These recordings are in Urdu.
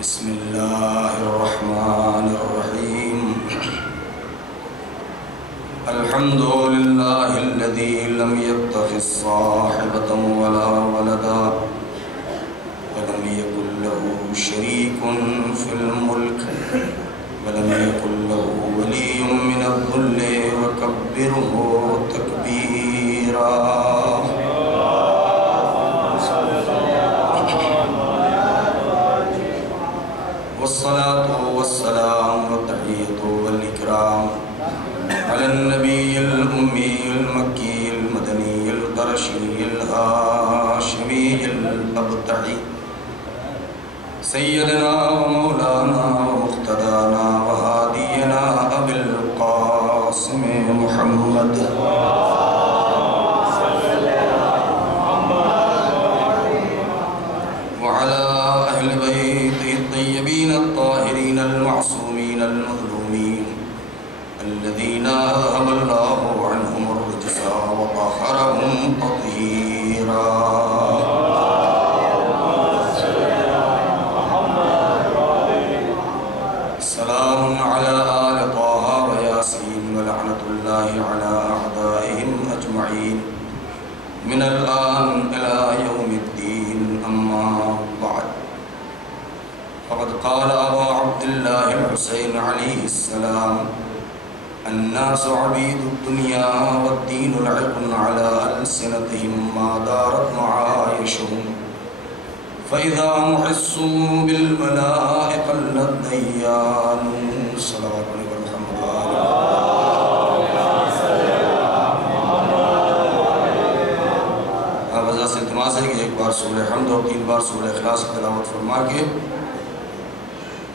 بسم الله الرحمن الرحيم الحمد لله الذي لم يتخذ صاحبة ولا ولدا ولم يكن له شريك في الملك ولم يكن له ولي من الذل وكبره تكبيرا والصلاة والسلام والتحية والإكرام على النبي الأمي المكي المدني القرشي الهاشمي الأبتعي سيدنا ومولانا ومقتدانا وهادينا أبي القاسم محمد وعلى أهل بيته الطيبين الطاهرين المعصومين المظلومين الذين أذهب الله عنهم الرجس وطهرهم تطهيرا سلام على آل طه وياسين ولعنة الله على أعدائهم أجمعين من الآن إلى يوم الدين أما بعد فقد قال أبا عبد الله الحسين عليه السلام الناس عبيد الدنيا والدين لعب على ألسنتهم ما دارت معايشهم فإذا محسوا بالبلاء قل الديان صلوات عليه محمد آپ حضرت سے التماس ہے کہ ایک بار سورہ حمد اور 3 بار سورہ اخلاص کی تلاوت فرما کے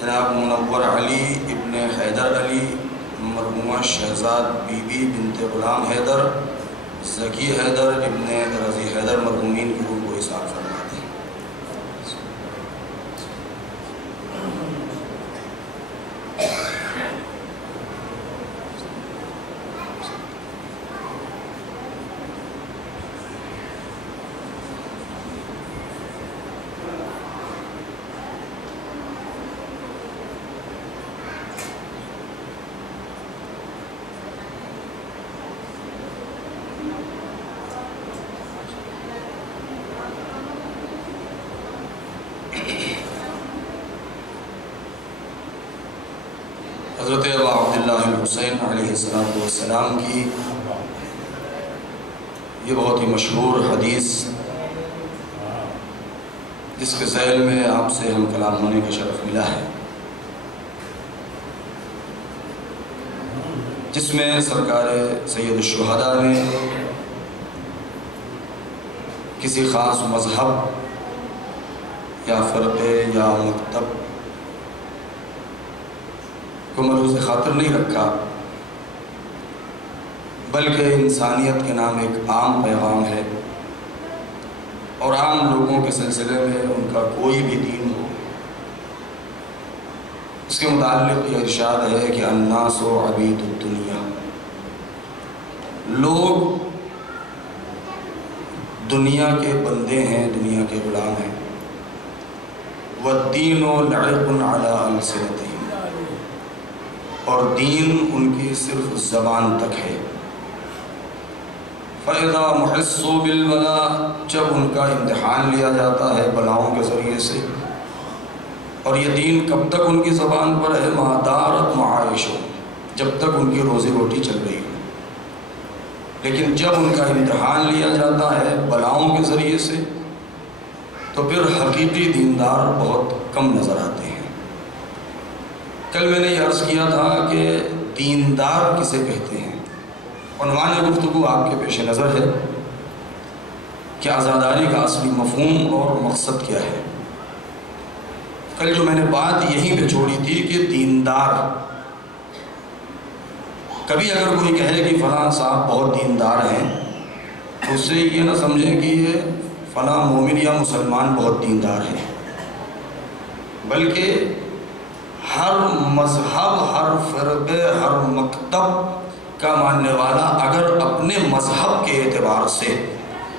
جناب منور علی ابن حیدر علی مرحومہ شہزاد بی بی بنت غلام حیدر ذکی حیدر ابن رضی حیدر مرحومین کی روح کو احسان فرماتے ہیں۔ حضرت ابا عبداللہ الحسین علیہ السلام کی یہ بہت ہی مشہور حدیث جس کے ذیل میں آپ سے ہم کلام ہونے کا شرف ملا ہے، جس میں سرکار سید الشہداء نے کسی خاص مذہب یا فرقے یا مکتب کو ملوث خاطر نہیں رکھا، بلکہ انسانیت کے نام ایک عام پیغام ہے، اور عام لوگوں کے سلسلے میں ان کا کوئی بھی دین ہو اس کے متعلق یہ ارشاد ہے کہ الناس عبید الدنیا، لوگ دنیا کے بندے ہیں، دنیا کے غلام ہیں، والدین لعب علی السنتہم، اور دین ان کی صرف زبان تک ہے۔ فَإِذَا مُحِسُّوا بِالْبَلَاءِ، جب ان کا امتحان لیا جاتا ہے بلاؤں کے ذریعے سے، اور یہ دین کب تک ان کی زبان پر ہے؟ مَا دَارَتْ مَعَائِشُهُمْ، جب تک ان کی روزی روٹی چل رہی ہو، لیکن جب ان کا امتحان لیا جاتا ہے بلاؤں کے ذریعے سے تو پھر حقیقی دیندار بہت کم نظر آتے ہیں۔ کل میں نے یہ عرض کیا تھا کہ دیندار کسے کہتے ہیں، عنوان گفتگو آپ کے پیش نظر ہے کہ عزاداری کا اصلی مفہوم اور مقصد کیا ہے۔ کل جو میں نے بات یہیں پہ چھوڑی تھی کہ دیندار، کبھی اگر کوئی کہے کہ فلاں صاحب بہت دیندار ہیں تو اس سے یہ نہ سمجھیں کہ یہ فلاں مومن یا مسلمان بہت دیندار ہیں، بلکہ ہر مذہب، ہر فرقے، ہر مکتب کا ماننے والا اگر اپنے مذہب کے اعتبار سے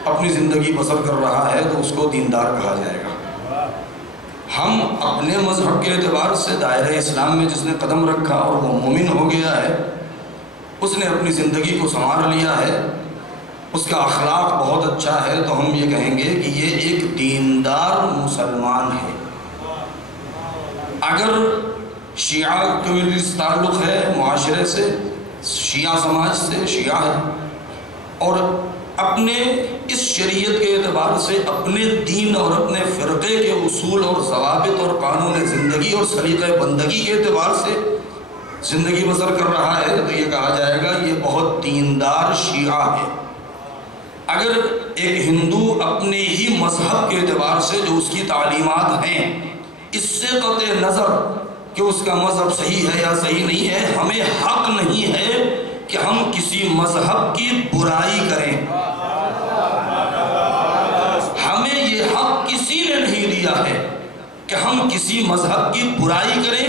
اپنی زندگی بسر کر رہا ہے تو اس کو دیندار کہا جائے گا۔ ہم اپنے مذہب کے اعتبار سے دائرہ اسلام میں جس نے قدم رکھا اور وہ مومن ہو گیا ہے، اس نے اپنی زندگی کو سنوار لیا ہے، اس کا اخلاق بہت اچھا ہے، تو ہم یہ کہیں گے کہ یہ ایک دیندار مسلمان ہے۔ اگر شیعہ کمیونٹی سے تعلق ہے، معاشرے سے، شیعہ سماج سے، شیعہ ہے، اور اپنے اس شریعت کے اعتبار سے اپنے دین اور اپنے فرقے کے اصول اور ضوابط اور قانون زندگی اور سلیقہ بندگی کے اعتبار سے زندگی بسر کر رہا ہے، تو یہ کہا جائے گا یہ بہت دیندار شیعہ ہے۔ اگر ایک ہندو اپنے ہی مذہب کے اعتبار سے جو اس کی تعلیمات ہیں، اس سے قطع نظر کہ اس کا مذہب صحیح ہے یا صحیح نہیں ہے، ہمیں حق نہیں ہے کہ ہم کسی مذہب کی برائی کریں۔ ہمیں یہ حق کسی نے نہیں دیا ہے کہ ہم کسی مذہب کی برائی کریں،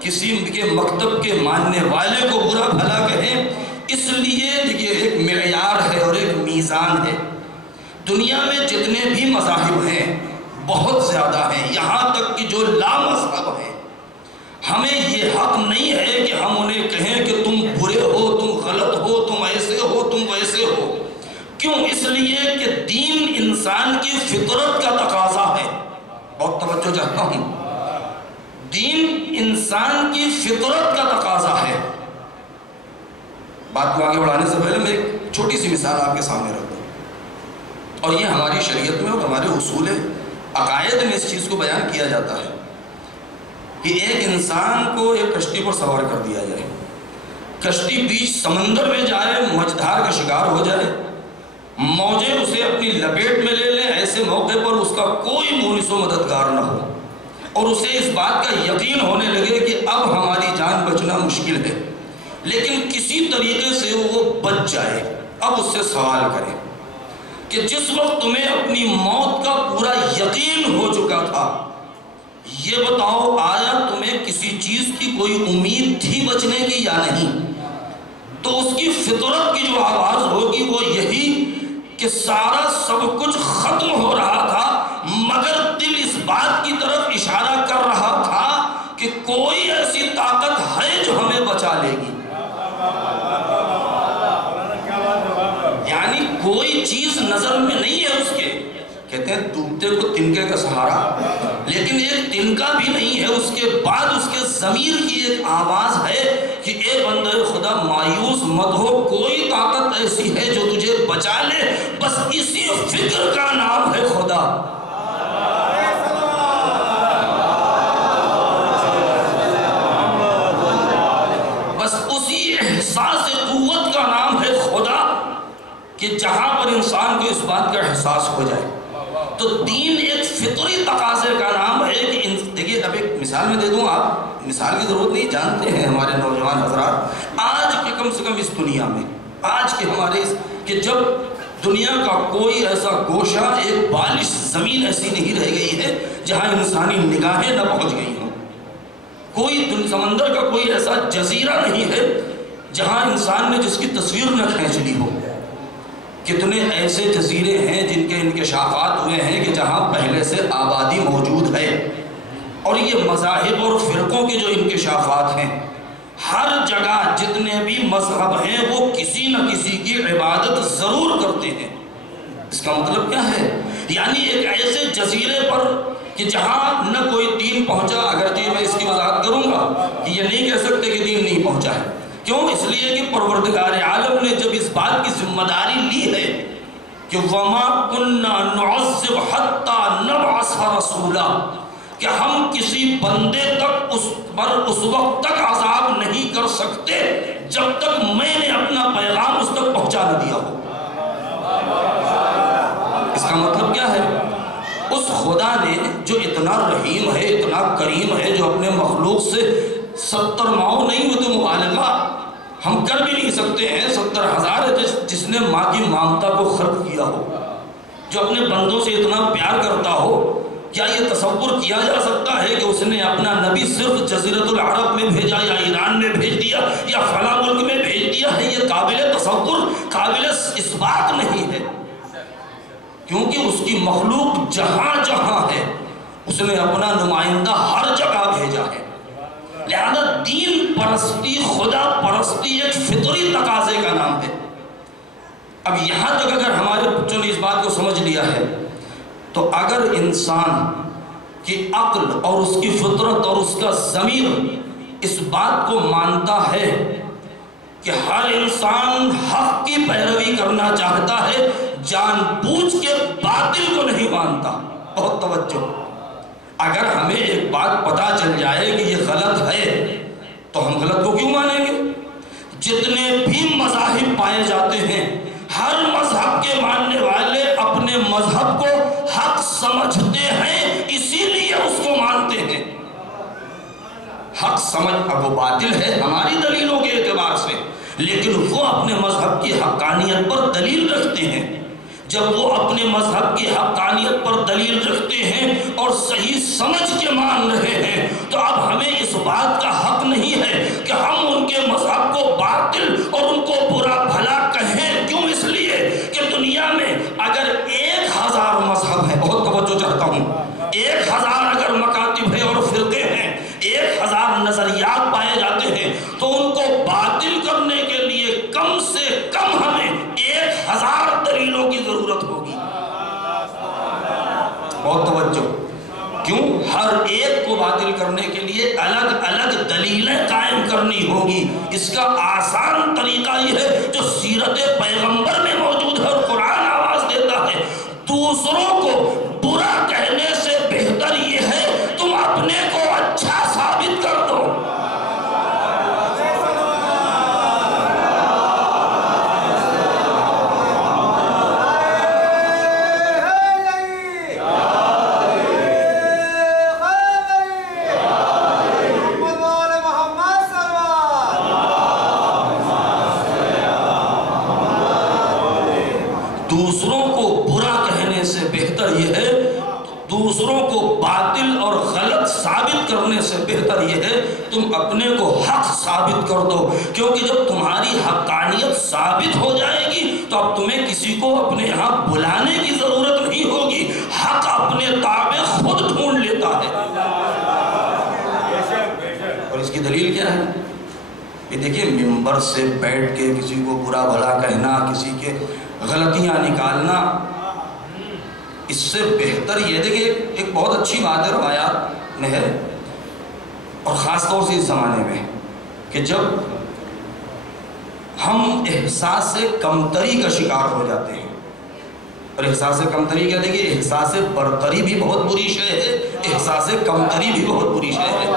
کسی کے مکتب کے ماننے والے کو برا بھلا کہیں۔ اس لیے یہ ایک معیار ہے اور ایک میزان ہے۔ دنیا میں جتنے بھی مذاہب ہیں بہت زیادہ ہیں، یہاں تک کہ جو لا مذہب ہیں، ہمیں یہ حق نہیں ہے کہ ہم انہیں کہیں کہ تم برے ہو، تم غلط ہو، تم ایسے ہو، تم ویسے ہو۔ کیوں؟ اس لیے کہ دین انسان کی فطرت کا تقاضا ہے۔ بہت توجہ چاہتا ہوں، دین انسان کی فطرت کا تقاضا ہے۔ بات کو آگے بڑھانے سے پہلے میں ایک چھوٹی سی مثال آپ کے سامنے رکھ دوں، اور یہ ہماری شریعت میں اور ہمارے اصول عقائد میں اس چیز کو بیان کیا جاتا ہے کہ ایک انسان کو ایک کشتی پر سوار کر دیا جائے، کشتی بیچ سمندر میں جائے، مجدھار کا شکار ہو جائے، موجیں اسے اپنی لپیٹ میں لے لیں، ایسے موقع پر اس کا کوئی مونس و مددگار نہ ہو، اور اسے اس بات کا یقین ہونے لگے کہ اب ہماری جان بچنا مشکل ہے، لیکن کسی طریقے سے وہ بچ جائے۔ اب اس سے سوال کریں کہ جس وقت تمہیں اپنی موت کا پورا یقین ہو چکا تھا، یہ بتاؤ آیا تمہیں کسی چیز کی کوئی امید تھی بچنے کی یا نہیں؟ تو اس کی فطرت کی جو آواز ہوگی وہ یہی کہ سارا سب کچھ ختم ہو رہا تھا، مگر دل اس بات کی طرف اشارہ کر رہا تھا کہ کوئی ایسی طاقت ہے جو ہمیں بچا لے گی۔ یعنی کوئی چیز نظر میں نہیں ہے اس کے، کہتے ہیں ڈوبتے کو تنکے کا سہارا، لیکن ایک تنکا بھی نہیں ہے، اس کے بعد اس کے ضمیر کی ایک آواز ہے کہ اے بندے خدا مایوس مت ہو، کوئی طاقت ایسی ہے جو تجھے بچا لے، بس اسی فکر کا نام ہے خدا۔ بس اسی احساس قوت کا نام ہے خدا کہ جہاں پر انسان کو اس بات کا احساس ہو جائے۔ تو دین ایک فطری تقاضے کا نام ہے کہ دیکھیے، اب ایک مثال میں دے دوں، آپ مثال کی ضرورت نہیں، جانتے ہیں ہمارے نوجوان حضرات آج کے کم سے کم اس دنیا میں، آج کے ہمارے کہ جب دنیا کا کوئی ایسا گوشہ، ایک بالش زمین ایسی نہیں رہ گئی ہے جہاں انسانی نگاہیں نہ پہنچ گئی ہوں، کوئی سمندر کا کوئی ایسا جزیرہ نہیں ہے جہاں انسان نے جس کی تصویر نہ کھینچ لی ہو۔ کتنے ایسے جزیرے ہیں جن کے انکشافات ہوئے ہیں کہ جہاں پہلے سے آبادی موجود ہے، اور یہ مذاہب اور فرقوں کے جو انکشافات ہیں، ہر جگہ جتنے بھی مذہب ہیں وہ کسی نہ کسی کی عبادت ضرور کرتے ہیں۔ اس کا مطلب کیا ہے؟ یعنی ایک ایسے جزیرے پر کہ جہاں نہ کوئی دین پہنچا، اگرچہ میں اس کی وضاحت کروں گا کہ یہ نہیں کہہ سکتے کہ دین نہیں پہنچا ہے، کیوں؟ اس لیے کہ پروردگار عالم نے جب اس بات کی ذمہ داری لی ہے کہ وَمَا كُنَّا نُعَذِّبُ حَتَّى نَبْعَثَ رَسُولًا، کہ ہم کسی بندے تک اس وقت تک عذاب نہیں کر سکتے جب تک میں نے اپنا پیغام اس تک پہنچا نہ دیا ہو۔ اس کا مطلب کیا ہے؟ اس خدا نے جو اتنا رحیم ہے، اتنا کریم ہے، جو اپنے مخلوق سے 70 ماؤں نہیں ہوتے مبالغہ ہم کر بھی نہیں سکتے ہیں، 70,000 ہے جس نے ماں کی ممتا کو خلق کیا ہو، جو اپنے بندوں سے اتنا پیار کرتا ہو۔ کیا یہ تصور کیا جا سکتا ہے کہ اس نے اپنا نبی صرف جزیرۃ العرب میں بھیجا یا ایران میں بھیج دیا یا فلاں ملک میں بھیج دیا ہے؟ یہ قابل تصور، قابل اس بات نہیں ہے، کیونکہ اس کی مخلوق جہاں جہاں ہے اس نے اپنا نمائندہ ہر جگہ بھیجا ہے۔ لہذا دین پرستی، خدا پرستی ایک فطری تقاضے کا نام ہے۔ اب یہاں تک اگر ہمارے بچوں نے اس بات کو سمجھ لیا ہے تو اگر انسان کی عقل اور اس کی فطرت اور اس کا ضمیر اس بات کو مانتا ہے کہ ہر انسان حق کی پیروی کرنا چاہتا ہے، جان بوجھ کے باطل کو نہیں مانتا، بہت توجہ، اگر ہمیں ایک بات پتا چل جائے کہ یہ غلط ہے تو ہم غلط کو کیوں مانیں گے؟ جتنے بھی مذاہب پائے جاتے ہیں، ہر مذہب کے ماننے والے اپنے مذہب کو حق سمجھتے ہیں، اسی لیے اس کو مانتے ہیں۔ حق سمجھ، اب وہ باطل ہے ہماری دلیلوں کے اعتبار سے، لیکن وہ اپنے مذہب کی حقانیت پر دلیل رکھتے ہیں۔ جب وہ اپنے مذہب کی حقانیت پر دلیل رکھتے ہیں اور صحیح سمجھ کے مان رہے ہیں، تو اب ہمیں اس بات کا حق نہیں ہے کہ ہم ان کے مذہب کو باطل اور ان کو برا بھلا کہیں۔ کیوں؟ اس لیے کہ دنیا میں اگر 1000 مذہب ہیں، بہت توجہ چاہتا ہوں، 1000 اگر مکاتب ہیں اور فرقے ہیں، 1000 نظریات پائے جاتے ہیں، تو ان کو باطل کرنے کے لیے کم سے کم ہمیں 1000 دلیلوں کی ضرورت ہوگی۔ بہت توجہ، کیوں؟ ہر ایک کو باطل کرنے کے لیے الگ الگ دلیلیں قائم کرنی ہوگی۔ اس کا آسان طریقہ یہ ہے جو سیرت پیغمبر میں موجود ہے اور قرآن آواز دیتا ہے، دوسروں کو برا کہنے سے بہتر یہ ہے تم اپنے کو اچھا ثابت کر دو۔ دوسروں کو برا کہنے سے بہتر یہ ہے، دوسروں کو باطل اور غلط ثابت کرنے سے بہتر یہ ہے تم اپنے کو حق ثابت کر دو، کیونکہ جب تمہاری حقانیت ثابت ہو جائے گی تو اب تمہیں کسی کو اپنے یہاں بلانے کی ضرورت نہیں ہوگی، حق اپنے تابع خود ڈھونڈ لیتا ہے۔ اور اس کی دلیل کیا ہے؟ یہ دیکھیے، ممبر سے بیٹھ کے کسی کو برا بھلا کہنا، کسی کے غلطیاں نکالنا، اس سے بہتر یہ دیکھیں ایک بہت اچھی بات ہے روایات میں ہے، اور خاص طور سے اس زمانے میں، کہ جب ہم احساس کمتری کا شکار ہو جاتے ہیں، اور احساس کمتری کیا دیکھیے، احساس برتری بھی بہت بری شے ہے، احساس کمتری بھی بہت بری شے ہے،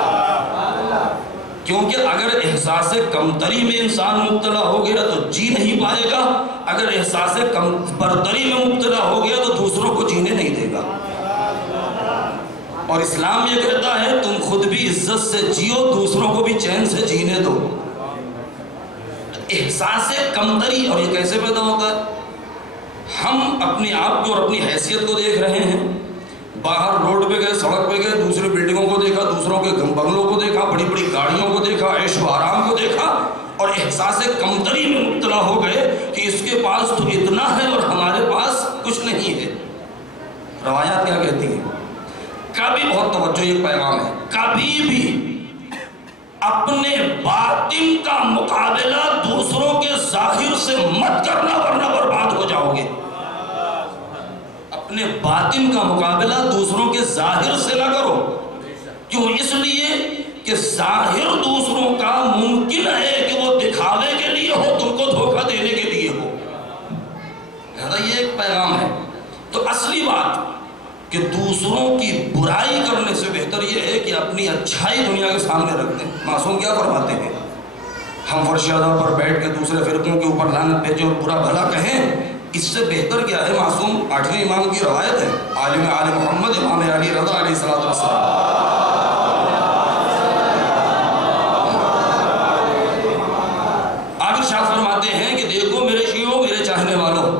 کیونکہ اگر احساس کمتری میں انسان مبتلا ہو گیا تو جی نہیں پائے گا، اگر احساس برتری میں مبتلا ہو گیا تو دوسروں کو جینے نہیں دے گا۔ اور اسلام یہ کہتا ہے تم خود بھی عزت سے جیو، دوسروں کو بھی چین سے جینے دو۔ احساس کمتری، اور یہ کیسے پیدا ہوتا ہے؟ ہم اپنے آپ کو اور اپنی حیثیت کو دیکھ رہے ہیں، باہر روڈ پہ گئے، سڑک پہ گئے، دوسرے بلڈنگوں کو دیکھا، دوسروں کے بنگلوں کو دیکھا، بڑی بڑی گاڑیوں کو دیکھا، عیش و آرام کو دیکھا، اور احساس کمتری میں مبتلا ہو گئے کہ اس کے پاس تو اتنا ہے اور ہمارے پاس کچھ نہیں ہے۔ روایات کیا کہتی ہیں؟ کبھی، بہت توجہ، یہ پیغام ہے، کبھی بھی اپنے باطن کا مقابلہ دوسروں کے ظاہر سے مت کرنا ورنہ برباد ہو جاؤ گے۔ اپنے باطن کا مقابلہ دوسروں کے ظاہر سے نہ کرو، کیوں؟ اس لیے کہ ظاہر دوسروں کا ممکن ہے کہ وہ دکھاوے کے لیے ہو، تم کو دھوکہ دینے کے لیے ہو۔ لہذا یہ ایک پیغام ہے۔ تو اصلی بات کہ دوسروں کی برائی کرنے سے بہتر یہ ہے کہ اپنی اچھائی دنیا کے سامنے رکھ دیں۔ معصوم کیا فرماتے ہیں؟ ہم فرش اعلیٰ پر بیٹھ کے دوسرے فرقوں کے اوپر لعنت بھیجیں اور برا بھلا کہیں، اس سے بہتر کیا ہے؟ معصوم 8ویں امام کی روایت ہے، عالم آل محمد امام علی رضا علیہ السلام، آپ ارشاد فرماتے ہیں کہ دیکھو میرے شیعوں، میرے چاہنے والوں،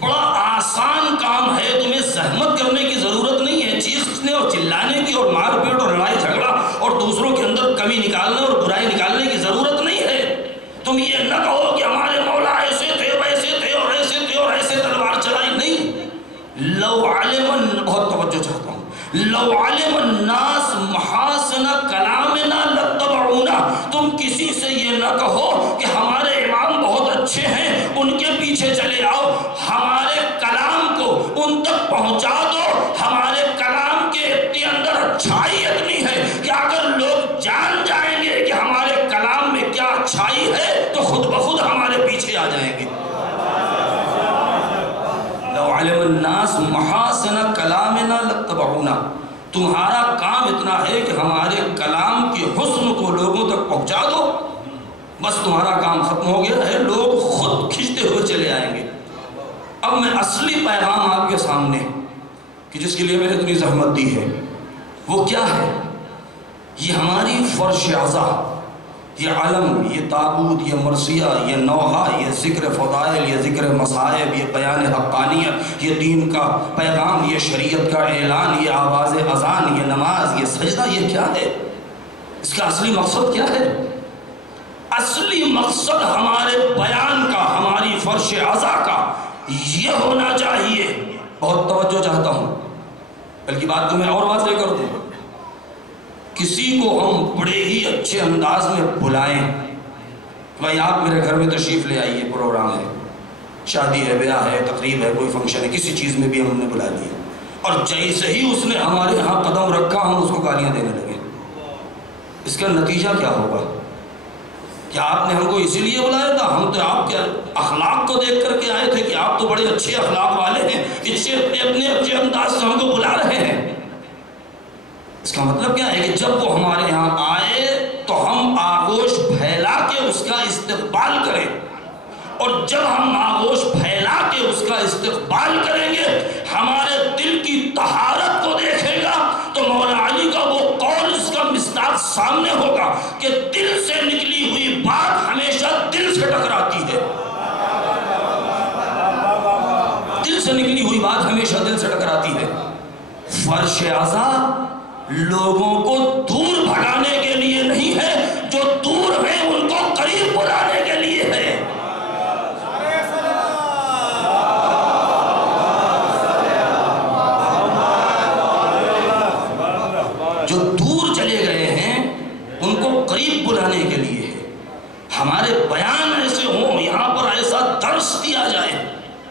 بڑا آسان کام ہے، تمہیں زحمت کرنے کی ضرورت نہیں ہے، چیخنے اور چلانے کی اور مار پیٹ اور لڑائی جھگڑا اور دوسروں کے اندر کمی نکالنے اور برائی نکالنے کی ضرورت نہیں ہے۔ تم یہ نہ کہو کہ ہمارے مولا ایسے تھے، ویسے تھے اور ایسے تھے اور ایسے تلوار چلائی، نہیں۔ لو علمن، بہت توجہ چاہتا ہوں، لو لو علم الناس محاسن کلامنا لاتبعونا، تم کسی سے یہ نہ کہو کہ ہمارے امام بہت اچھے ہیں ان کے پیچھے چلے آؤ، ہمارے کلام کو ان تک پہنچا دو۔ ہمارے کلام کے اندر اچھائی اتنی ہے کہ اگر لوگ جان جائیں گے کہ ہمارے کلام میں کیا اچھائی ہے تو خود بخود ہمارے پیچھے آ جائیں گے۔ لو علم الناس محاسن کلامنا لاتبعونا، تمہارا کام اتنا ہے کہ ہمارے کلام کے حسن کو لوگوں تک پہنچا دو، بس تمہارا کام ختم ہو گیا ہے، لوگ خود کھنچتے ہوئے چلے آئیں گے۔ اب میں اصلی پیغام آپ کے سامنے کہ جس کے لیے میں نے اتنی زحمت دی ہے وہ کیا ہے؟ یہ ہماری فرش اعضا، یہ علم، یہ تابوت، یہ مرثیہ، یہ نوحہ، یہ ذکر فضائل، یہ ذکر مصائب، یہ بیان حقانیت، یہ دین کا پیغام، یہ شریعت کا اعلان، یہ آواز اذان، یہ نماز، یہ سجدہ، یہ کیا ہے؟ اس کا اصلی مقصد کیا ہے؟ اصلی مقصد ہمارے بیان کا، ہماری فرش اعضا کا یہ ہونا چاہیے۔ بہت توجہ چاہتا ہوں، بلکہ بات کو میں اور واضح کر دوں، کسی کو ہم بڑے ہی اچھے انداز میں بلائیں، بھائی آپ میرے گھر میں تشریف لے آئیے، پروگرام ہے، شادی ہے، بیاہ ہے، تقریب ہے، کوئی فنکشن ہے، کسی چیز میں بھی ہم نے بلا لیا، اور جیسے ہی اس نے ہمارے ہاں قدم رکھا ہم اس کو گالیاں دینے لگے، اس کا نتیجہ کیا ہوگا؟ کیا آپ نے ہم کو اسی لیے بلایا تھا؟ ہم تو آپ کے اخلاق کو دیکھ کر کے آئے تھے کہ آپ تو بڑے اچھے اخلاق والے ہیں، اس سے اپنے اچھے انداز سے ہم کو بلا رہے ہیں۔ اس کا مطلب کیا ہے کہ جب وہ ہمارے ہاں آئے تو ہم آغوش پھیلا کے اس کا استقبال کریں، اور جب ہم آغوش پھیلا کے اس کا استقبال کریں گے، ہمارے دل کی طہارت کو دیکھے گا تو مولا علی کا وہ قول اس کا مصداق سامنے ہوگا کہ دل سے نکلی ہوئی بات ہمیشہ دل سے ٹکراتی ہے، دل سے نکلی ہوئی بات ہمیشہ دل سے ٹکراتی ہے۔ فرش اعضا لوگوں کو دور بھگانے کے لیے نہیں ہے، جو دور ہیں ان کو قریب بلانے کے لیے ہے۔ جو دور چلے گئے ہیں ان کو قریب بلانے کے لیے ہے۔ ہمارے بیان ایسے ہوں، یہاں پر ایسا درس دیا جائے،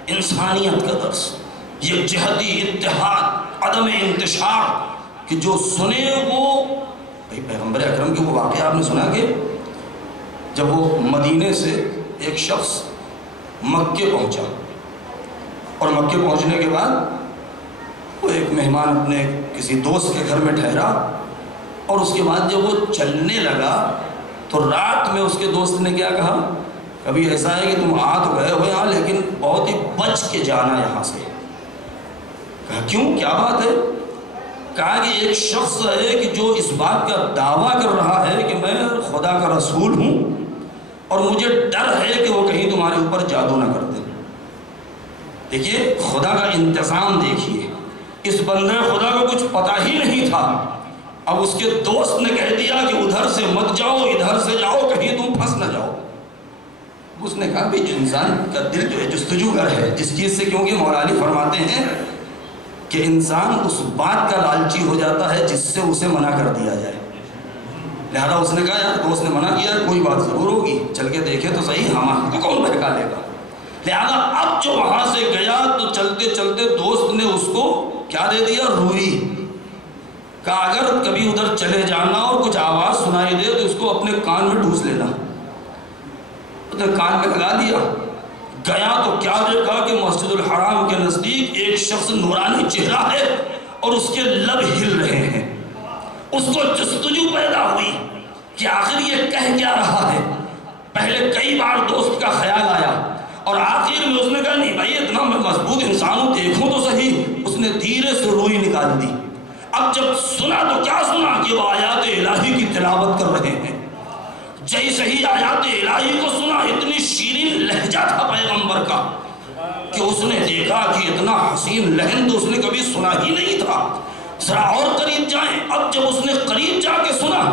انسانیت کا درس، یکجہتی، اتحاد، عدم انتشار، کہ جو سنے وہ پیغمبر اکرم کے وہ واقعہ آپ نے سنا کہ جب وہ مدینے سے ایک شخص مکے پہنچا، اور مکے پہنچنے کے بعد وہ ایک مہمان اپنے کسی دوست کے گھر میں ٹھہرا، اور اس کے بعد جب وہ چلنے لگا تو رات میں اس کے دوست نے کیا کہا؟ کبھی ایسا ہے کہ تم آ تو گئے ہو یہاں لیکن بہت ہی بچ کے جانا یہاں سے۔ کہا کیوں، کیا بات ہے؟ کہا کہ ایک شخص ہے کہ جو اس بات کا دعویٰ کر رہا ہے کہ میں خدا کا رسول ہوں، اور مجھے ڈر ہے کہ وہ کہیں تمہارے اوپر جادو نہ کر دیں۔ دیکھیے خدا کا انتظام دیکھیے، اس بندے خدا کو کچھ پتہ ہی نہیں تھا، اب اس کے دوست نے کہہ دیا کہ ادھر سے مت جاؤ، ادھر سے جاؤ، کہیں تم پھنس نہ جاؤ۔ اس نے کہا کہ انسان کا دل جو ہے جستجو گر ہے جس چیز سے، کیونکہ مولا علی فرماتے ہیں کہ انسان اس بات کا لالچی ہو جاتا ہے جس سے اسے منع کر دیا جائے، لہذا اس نے کہا یار دوست نے منع کیا کوئی بات ضرور ہوگی، چل کے دیکھیں تو صحیح، ہم کو کون بہکا لے گا۔ لہذا اب جو وہاں سے گیا تو چلتے چلتے دوست نے اس کو کیا دے دیا؟ روئی۔ کہا اگر کبھی ادھر چلے جانا اور کچھ آواز سنائی دے تو اس کو اپنے کان میں ڈھونس لینا۔ اپنے کان میں لگا دیا، گیا تو کیا دیکھا کہ مسجد الحرام کے نزدیک ایک شخص نورانی چہرہ ہے اور اس کے لب ہل رہے ہیں۔ اس کو جستجو پیدا ہوئی کہ آخر یہ کہہ کیا رہا ہے۔ پہلے کئی بار دوست کا خیال آیا اور آخر میں اس نے کہا نہیں بھائی اتنا میں مضبوط انسان ہوں، دیکھوں تو صحیح۔ اس نے دھیرے سے روئی نکال دی۔ اب جب سنا تو کیا سنا کہ وہ آیات الہی کی تلاوت کر رہے ہیں۔ جیسے ہی آیات الہی کو سنا، اتنی شیرین لہجہ تھا پیغمبر کا کہ اس نے دیکھا کہ اتنا حسین لہن تو اس نے کبھی سنا ہی نہیں تھا۔ ذرا اور قریب جائیں۔ اب جب اس نے قریب جا کے سنا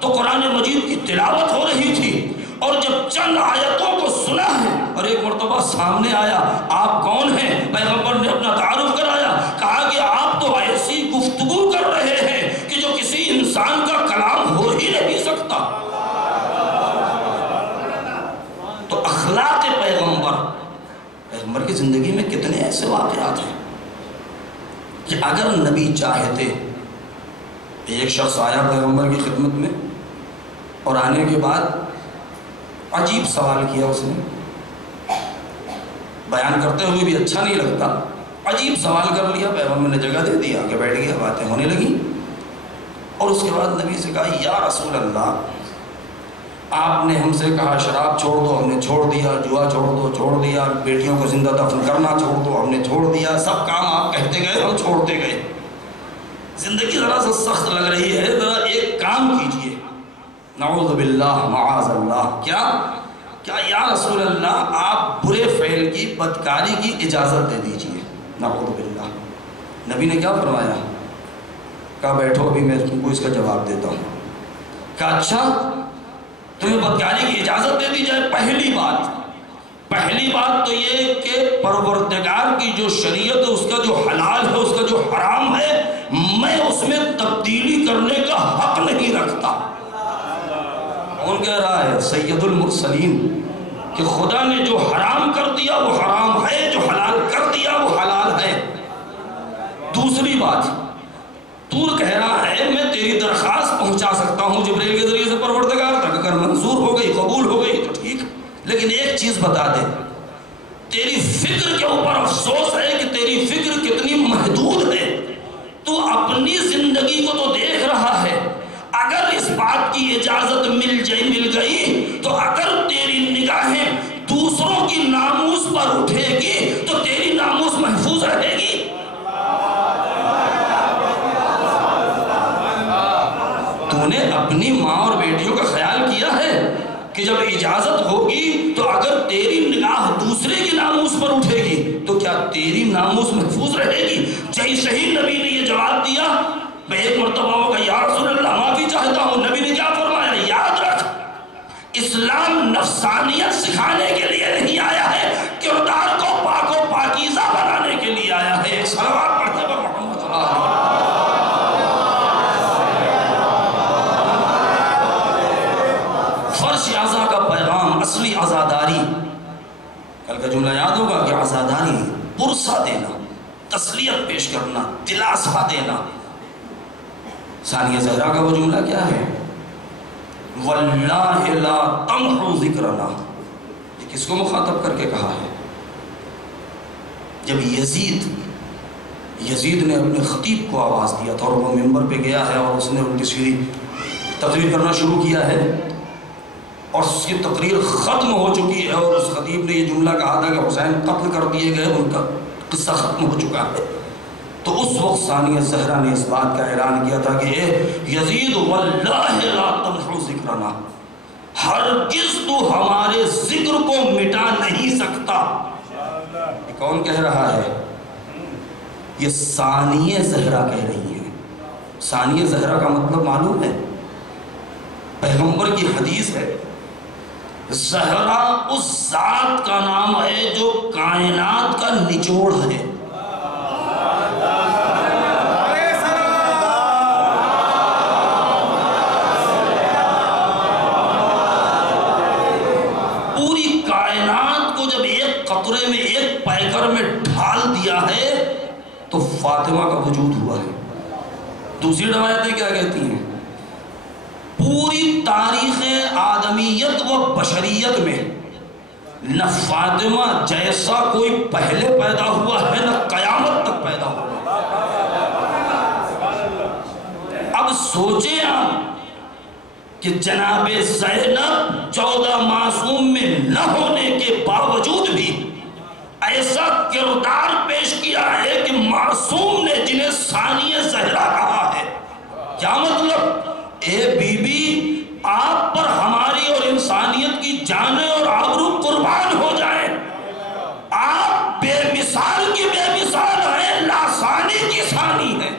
تو قرآن مجید کی تلاوت ہو رہی تھی، اور جب چند آیتوں کو سنا ہے اور ایک مرتبہ سامنے آیا، آپ کون ہیں؟ پیغمبر نے اپنا تعارف کرایا، کہا کہ آپ تو ایسی گفتگو کر رہے انسان کا کلام ہو ہی نہیں سکتا۔ تو اخلاق پیغمبر کی زندگی میں کتنے ایسے واقعات ہیں کہ اگر نبی چاہتے، ایک شخص آیا پیغمبر کی خدمت میں اور آنے کے بعد عجیب سوال کیا، اس نے بیان کرتے ہوئے بھی اچھا نہیں لگتا، عجیب سوال کر لیا، پیغمبر نے جگہ دے دی، آگے بیٹھ گیا، باتیں ہونے لگیں، اور اس کے بعد نبی سے کہا یا رسول اللہ، آپ نے ہم سے کہا شراب چھوڑ دو، ہم نے چھوڑ دیا، جوا چھوڑ دیا، بیٹیوں کو زندہ دفن کرنا چھوڑ دو، ہم نے چھوڑ دیا، سب کام آپ کہتے گئے، ہم چھوڑتے گئے، زندگی ذرا سا سخت لگ رہی ہے، ذرا ایک کام کیجئے۔ نعوذ باللہ معاذ اللہ، کیا یا رسول اللہ آپ برے فعل کی، بدکاری کی اجازت دے دیجئے۔ نعوذ باللہ۔ نبی نے کیا فرمایا؟ کہا بیٹھو، ابھی میں تم کو اس کا جواب دیتا ہوں۔ کہا اچھا تمہیں بدکاری کی اجازت دے دی جائے؟ پہلی بات تو یہ کہ پروردگار کی جو شریعت ہے، اس کا جو حلال ہے، اس کا جو حرام ہے، میں اس میں تبدیلی کرنے کا حق نہیں رکھتا۔ کون کہہ رہا ہے؟ سید المرسلین، کہ خدا نے جو حرام کر دیا وہ حرام ہے، جو حلال کر دیا وہ حلال ہے۔ دوسری بات، طور کہہ رہا ہے میں تیری درخواست پہنچا سکتا ہوں جبریل کے ذریعے سے پروردگار تک، اگر منظور ہو گئی، قبول ہو گئی تو ٹھیک، لیکن ایک چیز بتا دے، تیری فکر کے اوپر افسوس ہے کہ تیری فکر کتنی محدود ہے۔ تو اپنی زندگی کو تو دیکھ رہا ہے، اگر اس بات کی اجازت مل گئی تو اگر تیری نگاہیں دوسروں کی ناموس پر اٹھے گی تو تیری ناموس محفوظ رہے گی۔ تو نے اپنی ماں اور بیٹیوں کا خیال کیا ہے کہ جب اجازت ہوگی تو اگر تیری نگاہ دوسرے کی ناموس پر اٹھے گی تو کیا تیری ناموس محفوظ رہے گی؟ جیسے ہی نبی نے یہ جواب دیا، میں ایک مرتبہ ہوگا یا رسول اللہ معافی چاہتا ہوں، نبی نے کیا فرمایا؟ یاد رکھ، اسلام نفسانیت سکھانے کے لیے نہیں آیا ہے، کردار کو پاک و پاکیزہ بنانے کے لیے آیا ہے۔ ایک صلوات پڑھتے ہیں محمد صلی اللہ علیہ وسلم۔ فرش اعضا کا پیغام، اصلی عزاداری، کل کا جملہ یاد ہوگا کہ عزاداری پرسہ دینا، تسلیت پیش کرنا، دلاسا دینا۔ ثانیہ زہرا کا وہ جملہ کیا ہے؟ واللہ لا تمحو ذکرنا، یہ کس کو مخاطب کر کے کہا ہے؟ جب یزید نے اپنے خطیب کو آواز دیا تھا اور وہ منبر پہ گیا ہے اور اس نے الٹی سیدھی تقریر کرنا شروع کیا ہے اور اس کی تقریر ختم ہو چکی ہے اور اس خطیب نے یہ جملہ کہا تھا کہ حسین قتل کر دیے گئے، ان کا قصہ ختم ہو چکا ہے، تو اس وقت ثانیہ زہرا نے اس بات کا اعلان کیا تھا کہ اے یزید واللہ لا تمحو ذکرنا، ہرگز تو ہمارے ذکر کو مٹا نہیں سکتا۔ یہ کون کہہ رہا ہے؟ یہ ثانیہ زہرا کہہ رہی ہے۔ ثانیہ زہرا کا مطلب معلوم ہے؟ پیغمبر کی حدیث ہے، زہرا اس ذات کا نام ہے جو کائنات کا نچوڑ ہے۔ پوری کائنات کو جب ایک قطرے میں، ایک پیکر میں ڈھال دیا ہے تو فاطمہ کا وجود ہوا ہے۔ دوسری روایتیں کیا کہتی ہیں؟ پوری تاریخ آدمیت و بشریت میں نہ فاطمہ جیسا کوئی پہلے پیدا ہوا ہے نہ قیامت تک پیدا ہوا۔ اب سوچیں آپ کہ جناب زینب 14 معصوم میں نہ ہونے کے باوجود بھی ایسا کردار پیش کیا ہے کہ معصوم نے جنہیں ثانیہ زہرا کہا ہے۔ کیا مطلب؟ اے بی بی، آپ پر ہماری اور انسانیت کی جانیں اور آبرو قربان ہو جائیں، آپ بے مثال کی بے مثال ہیں، لاسانی کی ثانی ہیں۔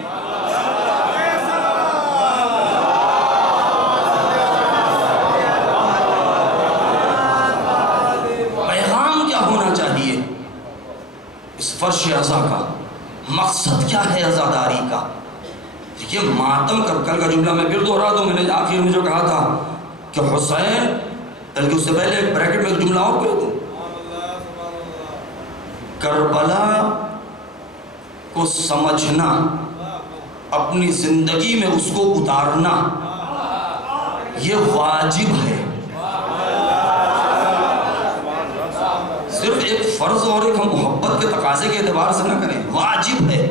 پیغام کیا ہونا چاہیے اس فرش عزا کا؟ مقصد کیا ہے عزاداری کا؟ یہ ماتم کر کل کا جملہ میں پھر دوہرا دوں، میں نے آخر میں جو کہا تھا کہ حسین، بلکہ اس سے پہلے ایک بریکٹ میں ایک جملہ اور کہہ دوں، کربلا کو سمجھنا، اپنی زندگی میں اس کو اتارنا، یہ واجب ہے۔ صرف ایک فرض اور ایک ہم محبت کے تقاضے کے اعتبار سے نہ کریں، واجب ہے،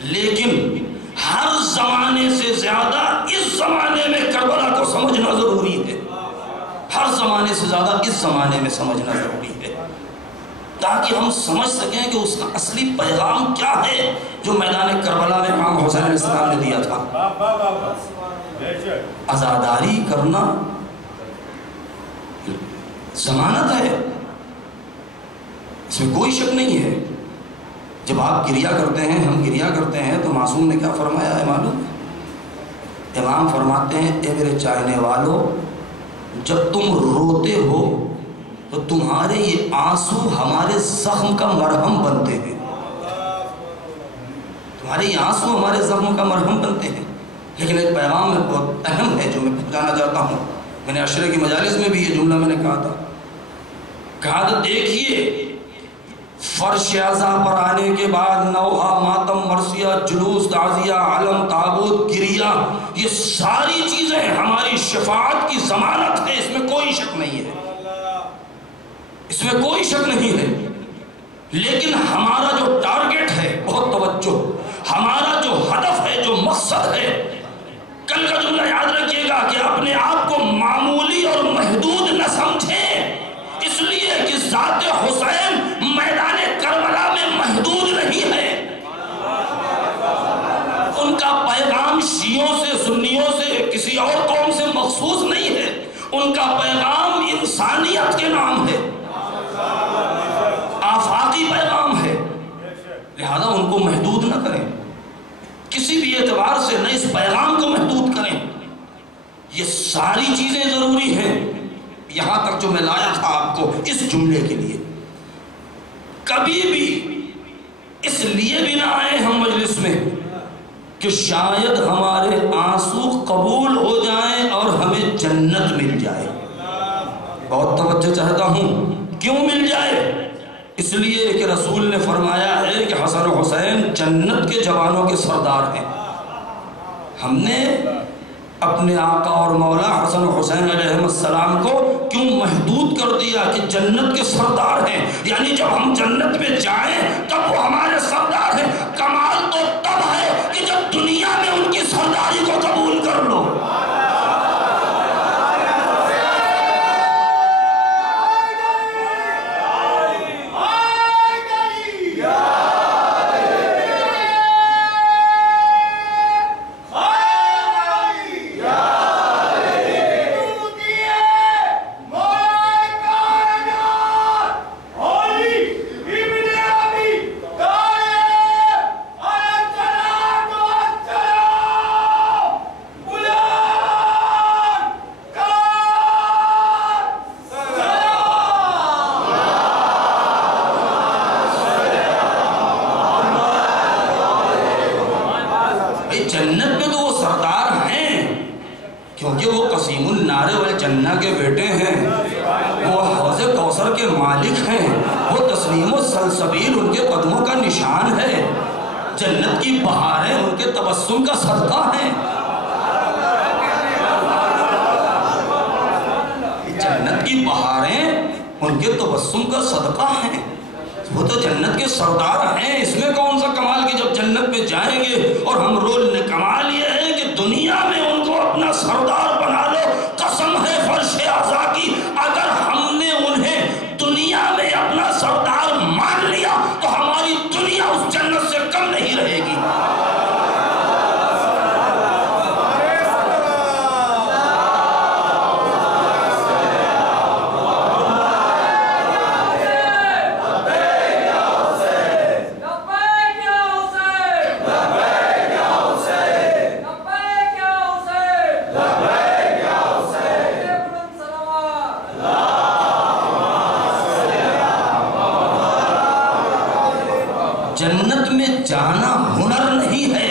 لیکن ہر زمانے سے زیادہ اس زمانے میں کربلا کو سمجھنا ضروری ہے، ہر زمانے سے زیادہ اس زمانے میں سمجھنا ضروری ہے، تاکہ ہم سمجھ سکیں کہ اس کا اصلی پیغام کیا ہے جو میدان کربلا میں امام حسین علیہ السلام نے دیا تھا۔ عزاداری کرنا ضمانت ہے، اس میں کوئی شک نہیں ہے۔ جب آپ گریہ کرتے ہیں، ہم گریہ کرتے ہیں، تو معصوم نے کیا فرمایا ہے معلوم؟ امام فرماتے ہیں اے میرے چاہنے والوں، جب تم روتے ہو تو تمہارے یہ آنسو ہمارے زخم کا مرہم بنتے ہیں، تمہارے یہ آنسو ہمارے زخم کا مرہم بنتے ہیں۔ لیکن ایک پیغام میں بہت اہم ہے جو میں پہنچانا چاہتا ہوں، میں نے عشرے کی مجالس میں بھی یہ جملہ میں نے کہا تھا، دیکھیے فرش عزا پر آنے کے بعد نوحہ، ماتم، مرثیہ، جلوس، تعزیہ، علم، تابوت، گریہ، یہ ساری چیزیں ہماری شفاعت کی ضمانت ہے، اس میں کوئی شک نہیں ہے، اس میں کوئی شک نہیں ہے۔ لیکن ہمارا جو ٹارگٹ ہے، بہت توجہ، ہمارا جو ہدف ہے، جو مقصد ہے، کل کا جملہ یاد رکھیے گا کہ اپنے آپ کو معمولی اور محدود نہ سمجھیں، اس لیے کہ ذات حسین میدان کربلا میں محدود نہیں ہے، ان کا پیغام شیعوں سے، سنیوں سے، کسی اور قوم سے مخصوص نہیں ہے، ان کا پیغام انسانیت کے نام ہے، آفاقی پیغام ہے، لہذا ان کو محدود نہ کریں، کسی بھی اعتبار سے نہ اس پیغام کو محدود کریں۔ یہ ساری چیزیں ضروری ہیں، یہاں تک جو میں لایا تھا آپ کو اس جملے کے لیے۔ کبھی بھی اس لیے بھی نہ آئے ہم مجلس میں کہ شاید ہمارے آنسو قبول ہو جائیں اور ہمیں جنت مل جائے۔ بہت توجہ چاہتا ہوں، کیوں مل جائے؟ اس لیے کہ رسول نے فرمایا ہے کہ حسن و حسین جنت کے جوانوں کے سردار ہیں۔ ہم نے اپنے آقا اور مولا حسن و حسین علیہ السلام کو کیوں محدود کر دیا کہ جنت کے سردار ہیں؟ یعنی جب ہم جنت میں جائیں تب وہ ہمارے سردار ہیں۔ کمال تو تب ہے کہ جب دنیا میں ان کی سرداری کو قبول کر لو۔ جنت میں تو وہ سردار ہیں کیونکہ وہ قسیم النار والجنہ کے بیٹے ہیں، وہ حوض کوثر کے مالک ہیں، وہ تسنیم و سلسبیل ان کے قدموں کا نشان ہے، جنت کی بہاریں ان کے تبسم کا صدقہ ہیں، جنت کی بہاریں ان کے تبسم کا صدقہ ہیں، وہ تو جنت کے سردار ہیں۔ اس میں کون سا کمال کہ جب جنت میں جائیں گے اور ہم رول نے کمال یہ ہے کہ دنیا میں ان کو اپنا سردار بنا لو۔ قسم ہے فرش اعضا کی، اگر ہم نے انہیں دنیا میں اپنا سردار مان لیا تو ہماری دنیا اس جنت سے کم نہیں رہے گی۔ جنت میں جانا ہنر نہیں ہے،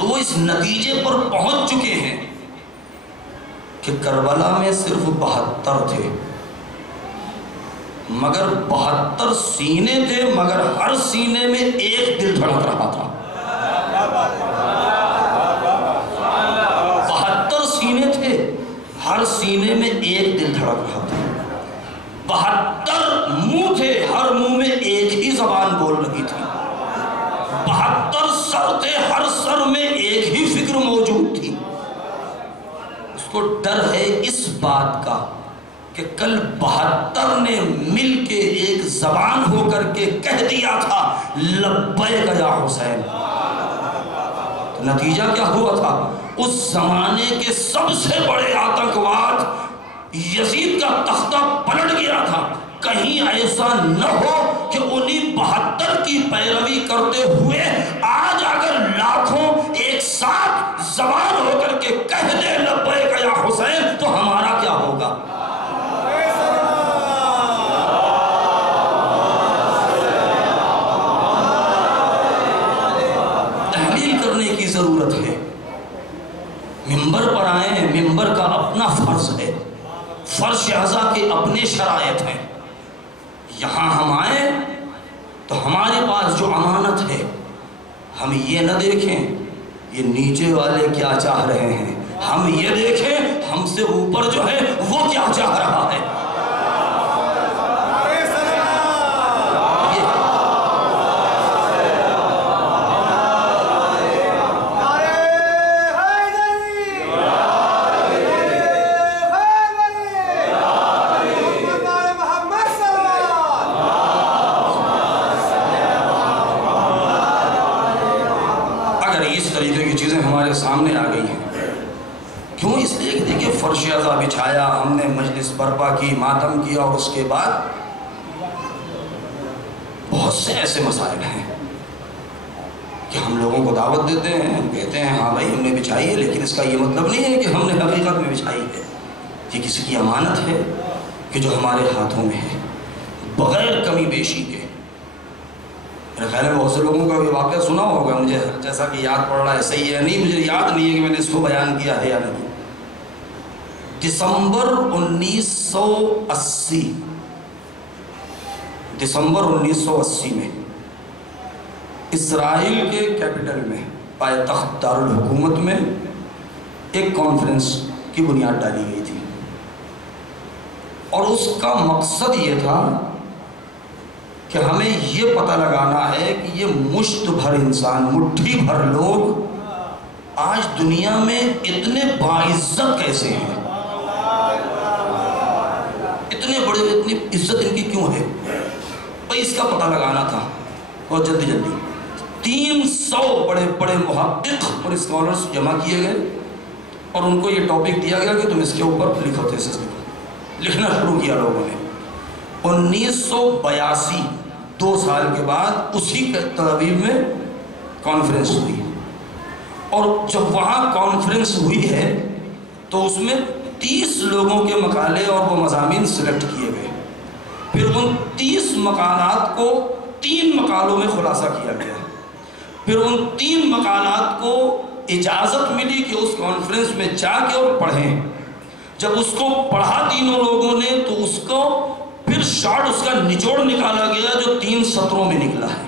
وہ اس نتیجے پر پہنچ چکے ہیں کہ کربلا میں صرف 72 تھے، مگر 72 سینے تھے، مگر ہر سینے میں ایک دل دھڑک رہا تھا۔ 72 سینے تھے، ہر سینے میں ایک دل دھڑک رہا تھا۔ 72 منہ تھے، ہر منہ میں ایک ہی زبان بول رہی تھی۔ 72 سر تھے، ہر سر میں ایک ہی فکر موجود تھی۔ اس کو ڈر ہے اس بات کا کہ کل 72 نے مل کے ایک زبان ہو کر کے کہہ دیا تھا لبیک یا حسین۔ تو نتیجہ کیا ہوا تھا؟ اس زمانے کے سب سے بڑے آتنکواد یزید کا تختہ پلٹ گیا تھا۔ کہیں ایسا نہ ہو کہ انہیں 72 کی پیروی کرتے ہوئے آج اگر لاکھوں ایک ساتھ زبان ہو کر کے کہہ دے لبیک یا حسین تو ہمارا کیا ہوگا؟ تحلیل کرنے کی ضرورت ہے۔ منبر پر آئیں، منبر کا اپنا فرض ہے، فرش اعضا کے اپنے شرائط ہیں۔ یہاں ہم آئیں تو ہمارے پاس جو امانت ہے ہم یہ نہ دیکھیں یہ نیچے والے کیا چاہ رہے ہیں، ہم یہ دیکھیں ہم سے اوپر جو ہے وہ کیا چاہ رہا ہے۔ سامنے آ گئی ہیں کیوں؟ اس لیے کہ دیکھیں فرش اعضا بچھایا، ہم نے مجلس برپا کی، ماتم کیا، اور اس کے بعد بہت سے ایسے مسائل ہیں کہ ہم لوگوں کو دعوت دیتے ہیں، کہتے ہیں ہاں بھائی ہم نے بچھائی ہے، لیکن اس کا یہ مطلب نہیں ہے کہ ہم نے حقیقت میں بچھائی ہے۔ یہ کسی کی امانت ہے کہ جو ہمارے ہاتھوں میں ہے، بغیر کمی بیشی کے۔ میرے خیال میں بہت سے لوگوں کا یہ واقعہ سنا ہوگا، مجھے جیسا کہ یاد پڑ رہا ہے صحیح ہے نہیں، مجھے یاد نہیں ہے کہ میں نے اس کو بیان کیا ہے یا نہیں۔ دسمبر 1980 میں اسرائیل کے کیپٹل میں، پائے تخت دارالحکومت میں ایک کانفرنس کی بنیاد ڈالی گئی تھی، اور اس کا مقصد یہ تھا کہ ہمیں یہ پتہ لگانا ہے کہ یہ مشت بھر انسان، مٹھی بھر لوگ آج دنیا میں اتنے باعزت کیسے ہیں، اتنے بڑے، اتنی عزت ان کی کیوں ہے؟ بھئی اس کا پتہ لگانا تھا، اور جلدی 300 بڑے بڑے محقق اور اسکالرز جمع کیے گئے، اور ان کو یہ ٹاپک دیا گیا کہ تم اس کے اوپر لکھو، تھیسس لکھنا شروع کیا لوگوں نے۔ 1982 2 سال کے بعد اسی تل ابیب میں کانفرنس ہوئی، اور جب وہاں کانفرنس ہوئی ہے تو اس میں 30 لوگوں کے مقالے اور وہ مضامین سلیکٹ کیے گئے۔ پھر ان 30 مقالات کو 3 مقالوں میں خلاصہ کیا گیا۔ پھر ان 3 مقالات کو اجازت ملی کہ اس کانفرنس میں جا کے اور پڑھیں۔ جب اس کو پڑھا تینوں لوگوں نے تو اس کو پھر شارٹ اس کا نچوڑ نکالا گیا جو 3 سطروں میں نکلا ہے۔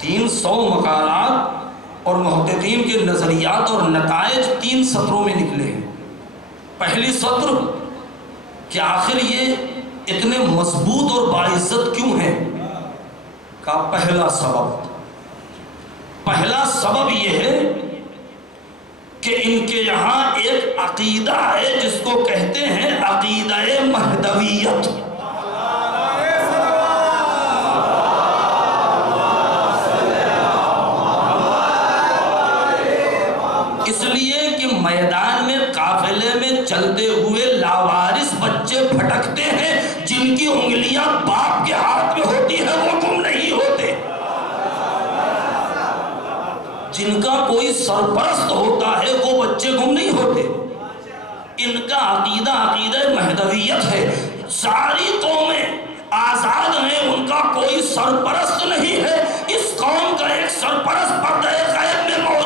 300 مقالات اور محققین کے نظریات اور نتائج 3 سطروں میں نکلے ہیں۔ پہلی سطر کہ آخر یہ اتنے مضبوط اور باعزت کیوں ہیں کا پہلا سبب یہ ہے کہ ان کے یہاں ایک عقیدہ ہے جس کو کہتے ہیں عقیدہ مہدویت۔ اس لیے کہ میدان میں قافلے میں چلتے ہوئے لاوارث بچے پھٹکتے ہیں، جن کی انگلیاں باپ کے ہاتھ میں ہوتی ہیں وہ گم نہیں ہوتے، جن کا کوئی سرپرست ہوتا ہے وہ بچے گم نہیں ہوتے۔ ان کا عقیدہ مہدویت ہے۔ ساری قومیں آزاد ہیں، ان کا کوئی سرپرست نہیں ہے۔ اس قوم کا ایک سرپرست پردہ غیب میں موجود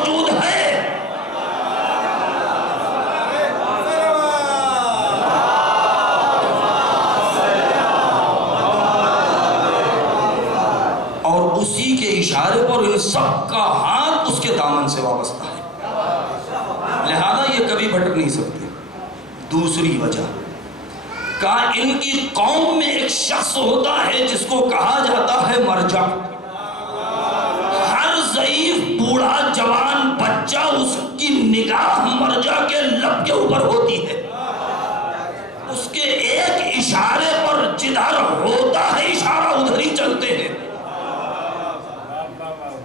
لہذا یہ کبھی بھٹک نہیں سکتے۔ دوسری وجہ، کہا ان کی قوم میں ایک شخص ہوتا ہے جس کو کہا جاتا ہے مرجع۔ ہر ضعیف بوڑھا جوان بچہ اس کی نگاہ مرجع کے لب کے اوپر ہوتی ہے، اس کے ایک اشارے پر جدھر ہوتا ہے اشارہ ادھر ہی چلتے ہیں۔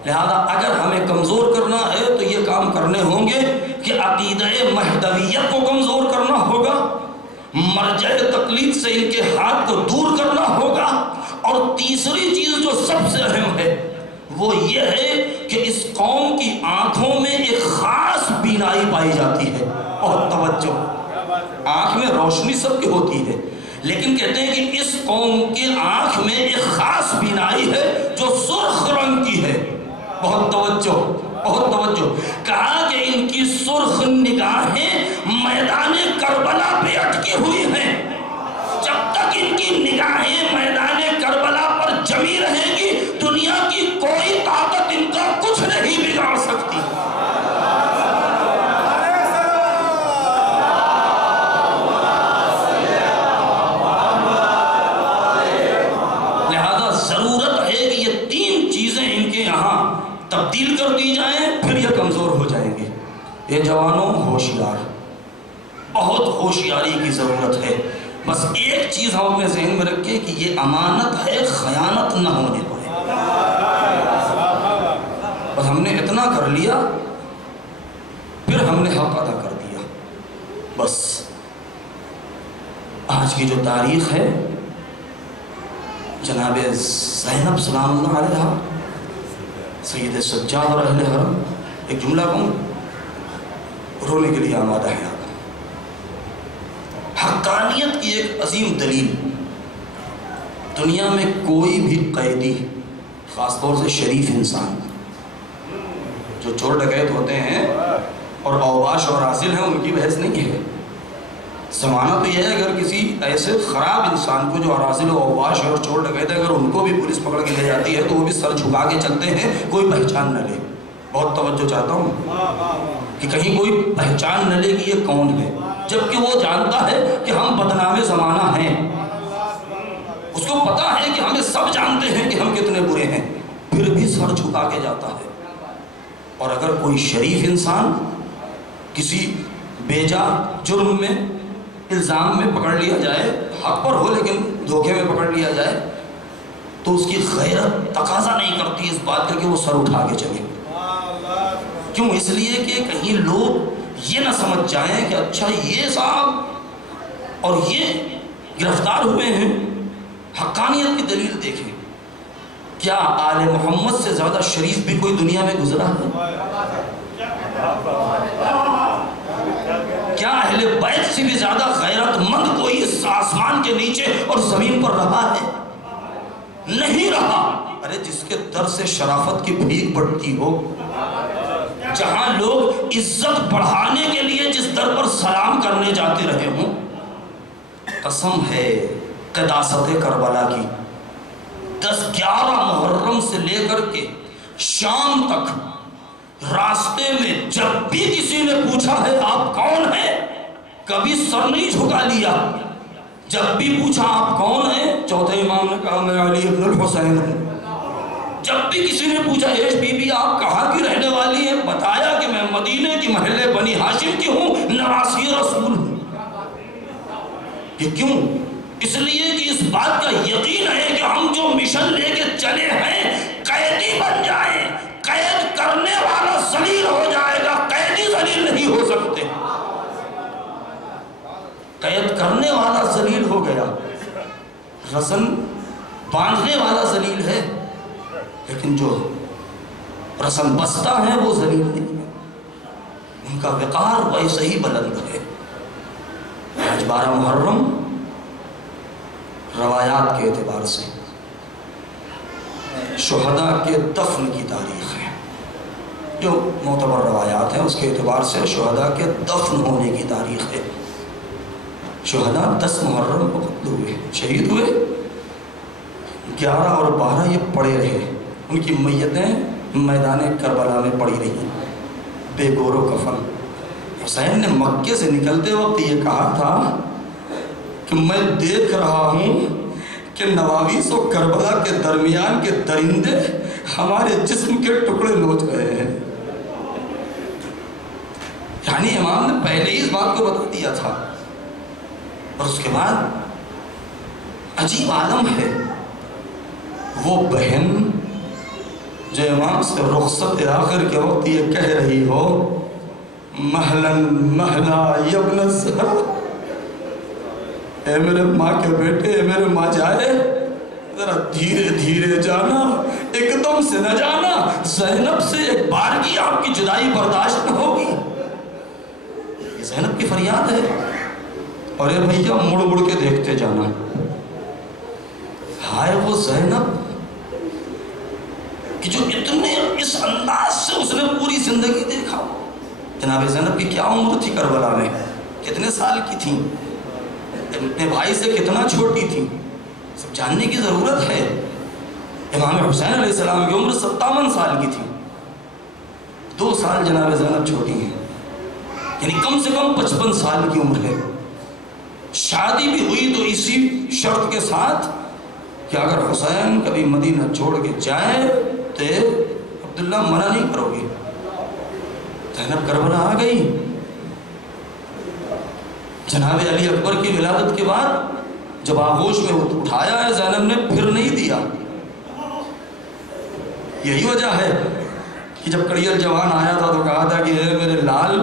لہذا اگر ہمیں کمزور کرنا ہے تو یہ کام کرنے ہوں گے کہ عقیدہ مہدویت کو کمزور کرنا ہوگا، مرجع تقلید سے ان کے ہاتھ کو دور کرنا ہوگا، اور تیسری چیز جو سب سے اہم ہے وہ یہ ہے کہ اس قوم کی آنکھوں میں ایک خاص بینائی پائی جاتی ہے۔ اور توجہ، آنکھ میں روشنی سب کی ہوتی ہے، لیکن کہتے ہیں کہ اس قوم کی آنکھ میں ایک خاص بینائی ہے جو سرخ رنگ کی ہے۔ بہت توجہ، بہت توجہ، کہا کہ ان کی سرخ نگاہیں میدان کربلا پہ اٹکی ہوئی ہیں۔ جب تک ان کی نگاہیں میدان کربلا پر جمی رہیں گی دنیا کی کوئی طاقت ان کا کچھ نہیں بگاڑ سکتی۔ لہذا ضرورت ہے کہ یہ تین چیزیں ان کے یہاں تبدیل کر دی جائیں، پھر یہ کمزور ہو جائیں گے۔ یہ جوانوں ہوشیار، بہت ہوشیاری کی ضرورت ہے۔ بس ایک چیز ہم اپنے ذہن میں رکھیں کہ یہ امانت ہے، خیانت نہ ہونے پائے۔ بس ہم نے اتنا کر لیا، پھر ہم نے حق ادا کر دیا۔ بس آج کی جو تاریخ ہے، جناب زینب سلام اللہ علیہ، سید سجاد اور اہل حرم، ایک جملہ کہوں، رونے کے لیے آمادہ ہے آپ۔ حقانیت کی ایک عظیم دلیل، دنیا میں کوئی بھی قیدی، خاص طور سے شریف انسان، جو چور ڈکیت ہوتے ہیں اور اوباش اور عاصل ہیں، ان کی بحث نہیں ہے۔ زمانہ تو یہ ہے اگر کسی ایسے خراب انسان کو جو عراضل و اوباش اور چور ڈکیت ہے، اگر ان کو بھی پولیس پکڑ کے لے جاتی ہے تو وہ بھی سر جھکا کے چلتے ہیں، کوئی پہچان نہ لے۔ بہت توجہ چاہتا ہوں کہ کہیں کوئی پہچان نہ لے کہ یہ کون ہے، جبکہ وہ جانتا ہے کہ ہم بدنام زمانہ ہیں، اس کو پتا ہے کہ ہمیں سب جانتے ہیں کہ ہم کتنے برے ہیں، پھر بھی سر جھکا کے جاتا ہے۔ اور اگر کوئی شریف انسان کسی بیجا جرم میں، الزام میں پکڑ لیا جائے، حق پر ہو لیکن دھوکے میں پکڑ لیا جائے، تو اس کی غیرت تقاضا نہیں کرتی اس بات کا کہ وہ سر اٹھا کے چلے۔ کیوں؟ اس لیے کہ کہیں لوگ یہ نہ سمجھ جائیں کہ اچھا یہ صاحب اور یہ گرفتار ہوئے ہیں۔ حقانیت کی دلیل دیکھیں، کیا آل محمد سے زیادہ شریف بھی کوئی دنیا میں گزرا ہے؟ کیا اہل بیت سے بھی زیادہ غیرت مند کوئی اس آسمان کے نیچے اور زمین پر رہا ہے؟ نہیں رہا۔ ارے جس کے در سے شرافت کی بھیک بڑھتی ہو، جہاں لوگ عزت بڑھانے کے لیے جس در پر سلام کرنے جاتے رہے ہوں، قسم ہے قداست کربلا کی، 10-11 محرم سے لے کر کے شام تک راستے میں جب بھی کسی نے پوچھا ہے آپ کون ہیں، کبھی سر نہیں جھکا لیا۔ جب بھی پوچھا آپ کون ہیں، چوتھے امام نے کہا میں علی ابن الحسین ہوں۔ جب بھی کسی نے پوچھا ایش بی بی آپ کہاں کی رہنے والی ہیں، بتایا کہ میں مدینے کی محلے بنی ہاشم کی ہوں، نواسی رسول ہوں۔ یہ کیوں؟ اس لیے کہ اس بات کا یقین ہے کہ ہم جو مشن لے کے چلے ہیں، قیدی بن جائیں، قید کرنے والا ذلیل ہو جائے گا، قیدی ذلیل نہیں ہو سکتے۔ قید کرنے والا ذلیل ہو گیا، رسن باندھنے والا ذلیل ہے، لیکن جو رسن بستہ ہے وہ ذلیل نہیں ہے، ان کا وقار ویسے ہی بلند ہے۔ آج 12 محرم روایات کے اعتبار سے شہداء کے دفن کی تاریخ ہے، جو معتبر روایات ہیں اس کے اعتبار سے شہداء کے دفن ہونے کی تاریخ ہے۔ شہداء 10 محرم کو قتل ہوئے، شہید ہوئے، 11 اور 12 یہ پڑے رہے، ان کی میتیں میدان کربلا میں پڑی رہی، بے گور و کفن۔ حسین نے مکے سے نکلتے وقت یہ کہا تھا کہ میں دیکھ رہا ہوں کہ نواویس و کربلا کے درمیان کے درندے ہمارے جسم کے ٹکڑے نوچ رہے ہیں. یعنی امام نے پہلے ہی اس بات کو بتا دیا تھا. اور اس کے بعد عجیب عالم ہے وہ بہن جو امام سے رخصت آخر کے وقت یہ کہہ رہی ہو مہلن مہلا یبن الزہرا، اے میرے ماں کے بیٹے، اے میرے ماں جائے، ذرا دھیرے دھیرے جانا، ایک دم سے نہ جانا، زینب سے ایک بار کی آپ کی جدائی برداشت نہ ہوگی. یہ زینب کی فریاد ہے. اور اے بھیا مڑ مڑ کے دیکھتے جانا. ہائے وہ زینب کہ جو اتنے اس انداز سے اس نے پوری زندگی دیکھا. جناب زینب کی کیا عمر تھی کربلا میں؟ کتنے سال کی تھی؟ اپنے بھائی سے کتنا چھوٹی تھی؟ سب جاننے کی ضرورت ہے. امام حسین علیہ السلام کی عمر 57 سال کی تھی. 2 سال جناب زینب چھوٹی ہیں، یعنی کم سے کم 55 سال کی عمر ہے. شادی بھی ہوئی تو اسی شرط کے ساتھ کہ اگر حسین کبھی مدینہ چھوڑ کے جائے تو عبداللہ منع نہیں کرو گے. زینب کربلا آ گئی. جناب علی اکبر کی ولادت کے بعد جب آغوش میں اٹھایا ہے زینب نے، پھر نہیں دیا. یہی وجہ ہے کہ جب کڑیل جوان آیا تھا تو کہا تھا کہ اے میرے لال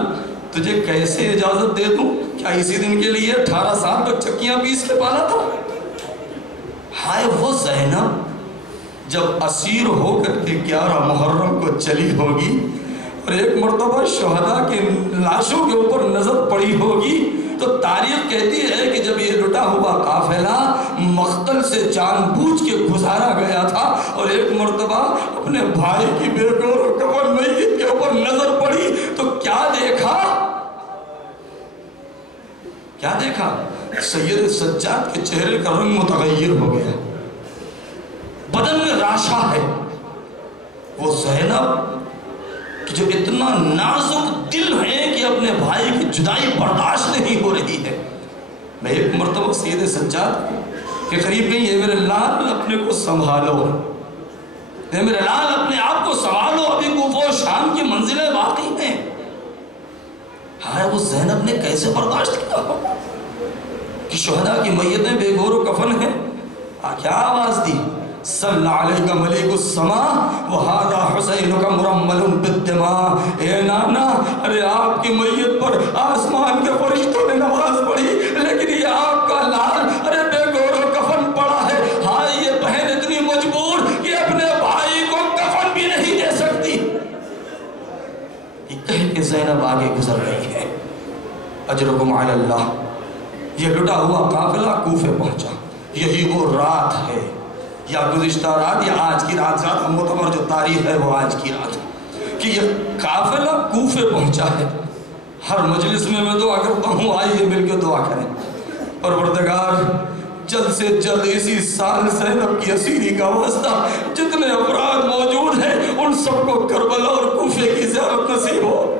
تجھے کیسے اجازت دے دوں؟ کیا اسی دن کے لیے 18 سال تک چکیاں پیس کے پالا تھا؟ ہائے وہ زینب جب اسیر ہو کر کے 11 محرم کو چلی ہوگی اور ایک مرتبہ شہداء کے لاشوں کے اوپر نظر پڑی ہوگی تو تاریخ کہتی ہے کہ جب یہ لٹا ہوا قافلہ مقتل سے جان بوجھ کے گزارا گیا تھا اور ایک مرتبہ اپنے بھائی کی بے گور و کفن میت کے اوپر نظر پڑی تو کیا دیکھا؟ کیا دیکھا؟ سید سجاد کے چہرے کا رنگ متغیر ہو گیا، بدن میں راشا ہے. وہ زینب کہ جو اتنا نازک دل ہے کہ اپنے بھائی کی جدائی برداشت نہیں ہو رہی ہے. میں ایک مرتبہ سید سجاد کے قریب گئی، اے میرے لال اپنے کو سنبھالو، اے میرے لال اپنے آپ کو سنبھالو، ابھی کوفہ و شام کی منزلیں باقی ہیں. ہائے وہ زینب نے کیسے برداشت کیا ہو کہ شہداء کی میتیں بے گور و کفن ہیں. کیا آواز دی؟ صلی علیہ ملیک السماء وہذا حسین کا مرمل بالدماء. اے نانا، ارے آپ کی میت پر آسمان کے فرشتوں نے نماز پڑھی، لیکن یہ آپ کا لال ارے بے گور و کفن پڑا ہے. ہائے یہ بہن اتنی مجبور کہ اپنے بھائی کو کفن بھی نہیں دے سکتی. یہ کہہ کے زینب آگے گزر رہی ہے. اجرکم علی اللہ. یہ لٹا ہوا قافلہ کوفے پہنچا. یہی وہ رات ہے یا گزشتہ رات یا آج کی رات، زیادہ معتبر جو تاریخ ہے وہ آج کی رات کہ یہ قافلہ کوفے پہنچا ہے. ہر مجلس میں دعا کرتا ہوں، آئیے مل کے دعا کریں. پروردگار جلد سے جلد اسی سال زینب کی اسیری کا واسطہ جتنے افراد موجود ہیں ان سب کو کربلا اور کوفے کی زیارت نصیب ہو.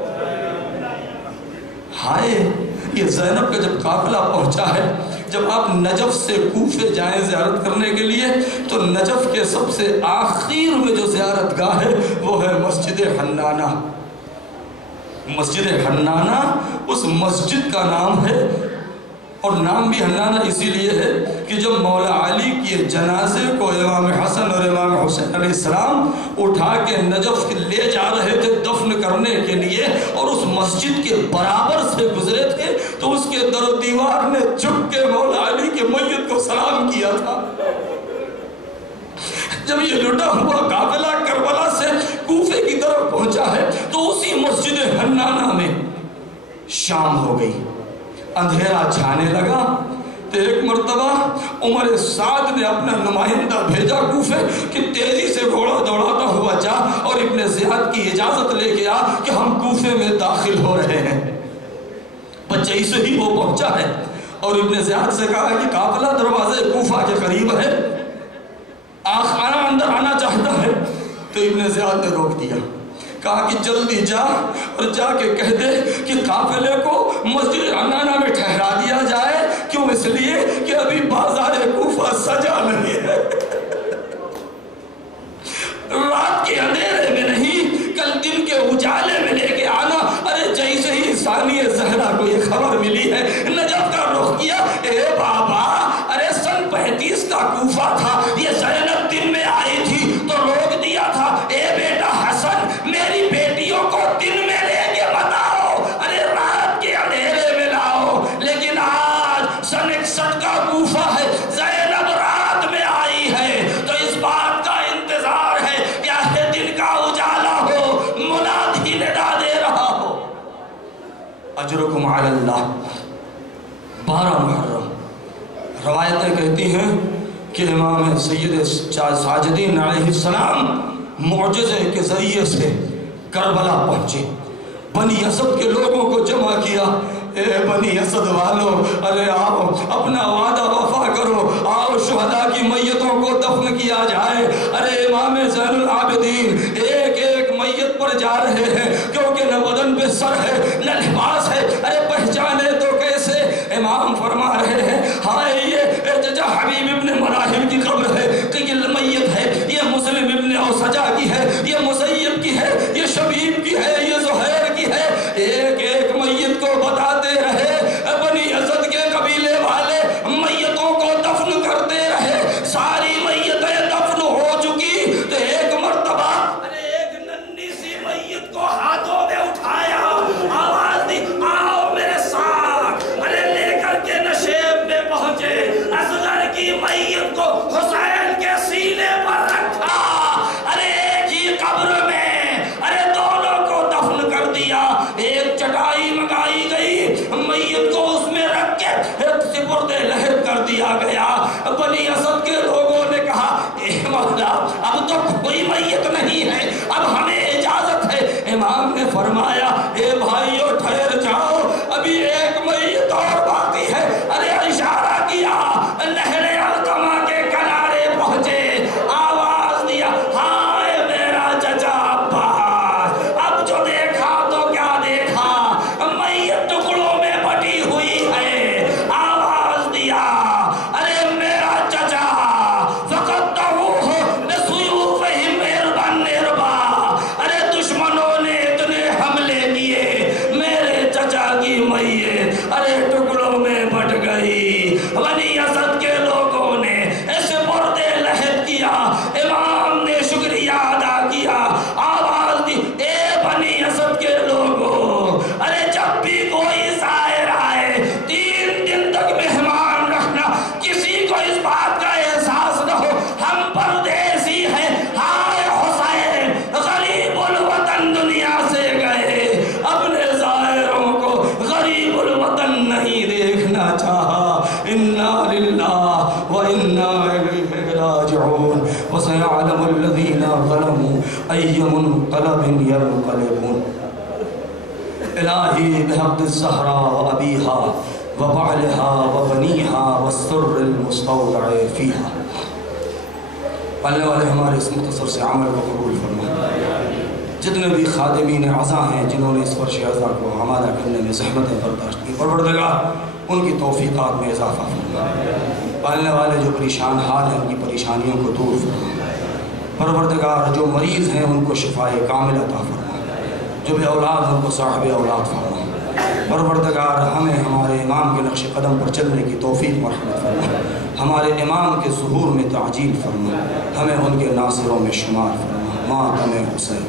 ہائے یہ زینب کا جب قافلہ پہنچا ہے، جب آپ نجف سے کوفے جائیں زیارت کرنے کے لیے تو نجف کے سب سے آخر میں جو زیارت گاہ ہے وہ ہے مسجد حنانہ. مسجد حنانہ اس مسجد کا نام ہے، اور نام بھی حنانہ اسی لیے ہے کہ جب مولا علی کے جنازے کو امام حسن اور امام حسین علیہ السلام اٹھا کے نجف لے جا رہے تھے دفن کرنے کے لیے اور اس مسجد کے برابر سے گزرے تھے تو اس کے در و دیوار نے جھک کے مولا علی کے میت کو سلام کیا تھا. جب یہ لٹا ہوا قافلہ کربلا سے کوفے کی طرف پہنچا ہے تو اسی مسجد حنانہ میں شام ہو گئی، اندھیرا چھانے لگا. تو ایک مرتبہ عمر سعد نے اپنا نمائندہ بھیجا کوفے کہ تیزی سے گھوڑا دوڑاتا ہوا جا اور ابن زیاد کی اجازت لے کے آ کہ ہم کوفے میں داخل ہو رہے ہیں. بچے سے ہی وہ پہنچا ہے اور ابن زیاد سے کہا کہ قافلہ دروازے کوفہ کے قریب ہے، اندر آنا چاہتا ہے. تو ابن زیاد نے روک دیا کہا کہ جلدی جا اور جا کے کہہ دے کہ قافلے کو مسجد عنانہ میں ٹھہرا دیا جائے. کیوں؟ اس لیے کہ ابھی بازار کوفہ سجا نہیں ہے. رات کے اندھیرے میں نہیں، کل دن کے اجالے میں لے کے آنا. ارے جیسے ہی ثانیہ زہرا کو یہ خبر ملی ہے، نجف کا رخ کیا. اے بابا، ارے سن 35 کا کوفہ تھا، یہ زینب دن میں آئی تھی تو روک دیا تھا. اے بیٹا حسن، میری بیٹیوں کو دن میں لے کے مت آؤ، ارے رات کے اندھیرے میں لاؤ. لیکن آج سن 61 کا کوفہ ہے، زینب رات میں آئی ہے، تو اس بات کا انتظار ہے کہ دن کا اجالا ہو، منادی ندا دے رہا ہو. اجرکم علی اللہ. 12 محرم روایتیں کہتی ہیں کہ امام سید ساجدین علیہ السلام معجزے کے ذریعے سے کربلا پہنچے، بنی اسد کے لوگوں کو جمع کیا. اے بنی اسد والو، ارے آؤ اپنا وعدہ وفا کرو، آؤ شہداء کی میتوں کو دفن کیا جائے. ارے امام زین العابدین ایک ایک میت پر جا رہے ہیں، کیونکہ نہ بدن پہ سر ہے نہ لباس ہے. ارے پہچانے تو کیسے؟ امام فرما رہے ہیں ہائے یہ چچا حبیب ابن مراحل کی قبر ہے، قیل میت ہے، یہ مسلم ابن اوسجا کی ہے، یہ مسیب کی ہے، یہ شبیب کی ہے، یہ زہیر کی ہے. ایک ایک میت کو بتاتے رہے. بنی اسد کے قبیلے والے میتوں کو دفن کرتے رہے. ساری میتیں دفن ہو چکی تو ایک مرتبہ ارے ایک ننھی سی میت کو ہاتھوں میں اٹھایا، آواز دی آؤ میرے ساتھ. ارے لے کر کے نشیب میں پہنچے، اصغر کی میت کو حسین کے سینے پر رکھا. ارے ایک ہی قبر میں ارے دونوں کو دفن کر دیا. ایک چٹائی منگائی گئی، میت کو اس میں رکھ کے سپرد لحد کر دیا گیا. بنی اسد کے لوگوں نے کہا اے مولا اب تو کوئی میت نہیں ہے، اب ہمیں اجازت ہے. امام نے فرمایا اے بھائیو ٹھہر جاؤ، ابھی ایک میت اور باقی ہے. ارے اشارہ کیا، نہر علقمہ کے کنارے پہنچے، آواز دیا ہائے میرا چچا عباس. اب جو دیکھا تو کیا دیکھا، میت ٹکڑوں میں بٹی ہوئی ہے. آواز دیا ارے میرا چچا فقطعوہ بسیوفہم اربا اربا. ارے دشمنوں نے اتنے حملے کیے، میرے چچا کی میت ارے ٹکڑوں میں بٹ گئی. بنی اسد کے لوگوں نے اس پردے لحد کیا. امام نے شکریہ ادا کیا، آواز دی اے بنی اسد کے لوگوں، ارے جب بھی کوئی زائر آئے 3 دن تک مہمان رکھنا. کسی کو اس بات کا احساس نہ ہو ہم پردیسی ہیں. ہائے حسین غریب الوطن دنیا سے گئے، اپنے زائروں کو غریب الوطن نہیں دیکھنا چاہا. انا للہ وانا الیہ راجعون. وسيعلم الذين ظلموا أي منقلب ينقلبون. الہی بحق الزہرا وابیہا وبعلہا وبنیہا والسر المستودع فیہا. پڑھنے والے ہمارے اس مختصر سے عمل کو قبول فرما. جتنے بھی خادمین عزا ہیں جنہوں نے اس فرش عزا کو ہمارا کرنے میں زحمتیں برداشت کی، پروردگار ان کی توفیقات میں اضافہ فرما. پالنے والے جو پریشان حال ہیں ان کی پریشانیوں کو دور فرما. پروردگار جو مریض ہیں ان کو شفائے کامل عطا فرما. جو بے اولاد ان کو صاحب اولاد فرما. پروردگار ہمیں ہمارے امام کے نقش قدم پر چلنے کی توفیق مرحمت فرما. ہمارے امام کے ظہور میں تعجیل فرما. ہمیں ان کے ناصروں میں شمار فرما. ماتم حسین.